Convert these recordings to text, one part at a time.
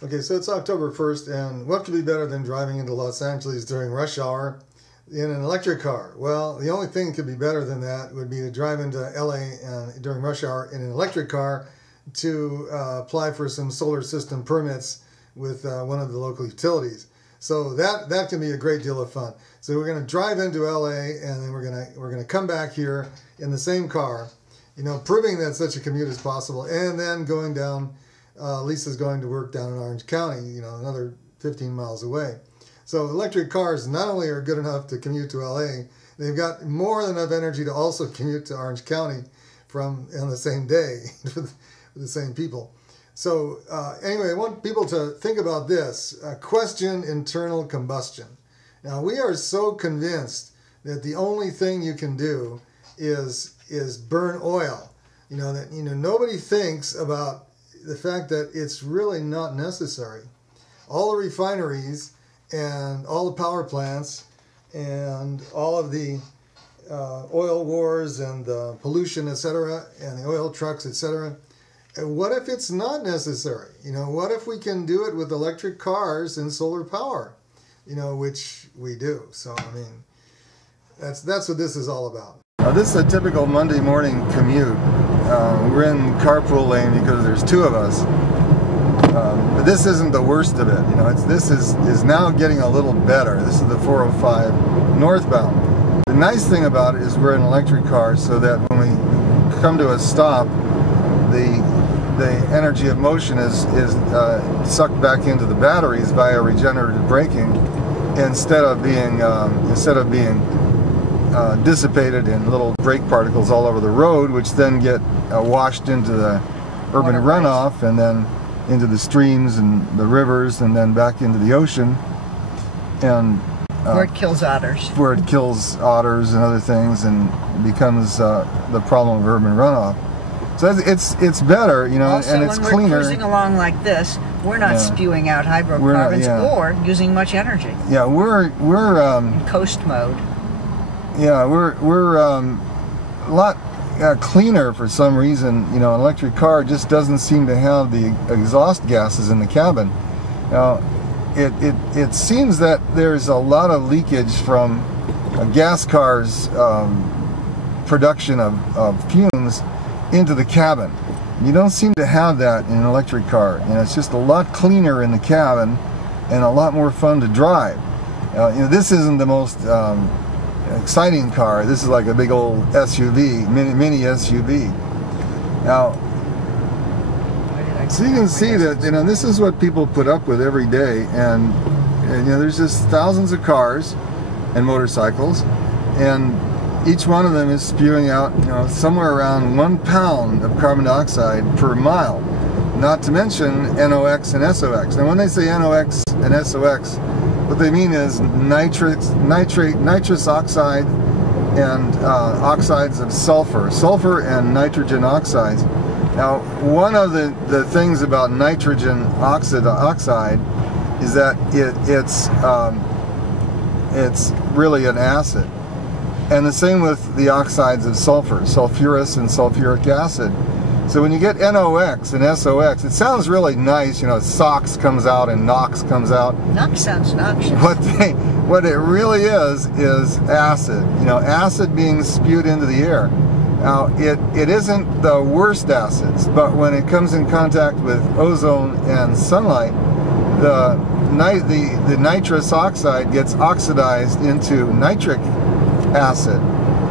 Okay, so it's October 1st, and what could be better than driving into Los Angeles during rush hour in an electric car? Well, the only thing that could be better than that would be to drive into LA during rush hour in an electric car to apply for some solar system permits with one of the local utilities. So that can be a great deal of fun. So we're going to drive into LA, and then we're gonna come back here in the same car, proving that such a commute is possible, and then going down. Lisa's going to work down in Orange County, another 15 miles away. So electric cars not only are good enough to commute to LA, they've got more than enough energy to also commute to Orange County on the same day with the same people. So anyway, I want people to think about this. Question internal combustion. Now, we are so convinced that the only thing you can do is burn oil. Nobody thinks about the fact that it's really not necessary. All the refineries and all the power plants and all of the oil wars and the pollution, etc., and the oil trucks, etc. What if it's not necessary? What if we can do it with electric cars and solar power? Which we do. So, that's what this is all about. This is a typical Monday morning commute. We're in carpool lane because there's two of us. But this isn't the worst of it. This is now getting a little better. This is the 405 northbound. The nice thing about it is we're in an electric car, so that when we come to a stop, the energy of motion is sucked back into the batteries via regenerative braking, instead of being dissipated in little brake particles all over the road, which then get washed into the urban runoff, and then into the streams and the rivers, and then back into the ocean, and where it kills otters. Where it kills otters and other things, and becomes the problem of urban runoff. So it's better, also, and it's when cleaner. We're cruising along like this, we're not spewing out hydrocarbons or using much energy. Yeah, we're in coast mode. Yeah, we're a lot cleaner for some reason. An electric car just doesn't seem to have the exhaust gases in the cabin. Now, it seems that there's a lot of leakage from a gas car's production of fumes into the cabin. You don't seem to have that in an electric car. It's just a lot cleaner in the cabin and a lot more fun to drive. This isn't the most exciting car. This is like a big old SUV, mini SUV. Now, so you can see that this is what people put up with every day, and there's just thousands of cars and motorcycles, and each one of them is spewing out somewhere around 1 pound of carbon dioxide per mile, not to mention NOx and SOx. Now, when they say NOx and SOx, what they mean is nitrous oxide and oxides of sulfur and nitrogen oxides. Now, one of the things about nitrogen oxide is that it's really an acid. And the same with the oxides of sulfur, sulfurous and sulfuric acid. So when you get NOx and SOx, it sounds really nice, SOx comes out and NOx comes out. NOx sounds noxious. What it really is acid, acid being spewed into the air. Now, it isn't the worst acids, but when it comes in contact with ozone and sunlight, the nitrous oxide gets oxidized into nitric acid,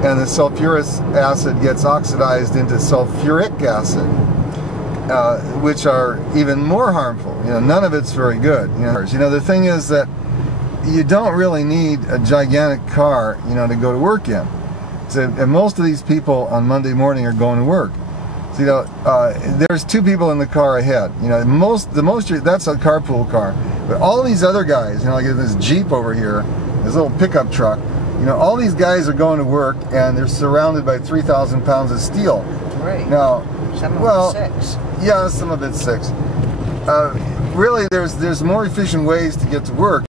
and the sulfurous acid gets oxidized into sulfuric acid, which are even more harmful. None of it's very good. The thing is that you don't really need a gigantic car, to go to work in. So, and most of these people on Monday morning are going to work. So, there's two people in the car ahead. The most that's a carpool car. But all these other guys, like this Jeep over here, this little pickup truck, all these guys are going to work, and they're surrounded by 3,000 pounds of steel. Right. Now, some of it's 6. Yeah, some of it's 6. Really, there's more efficient ways to get to work.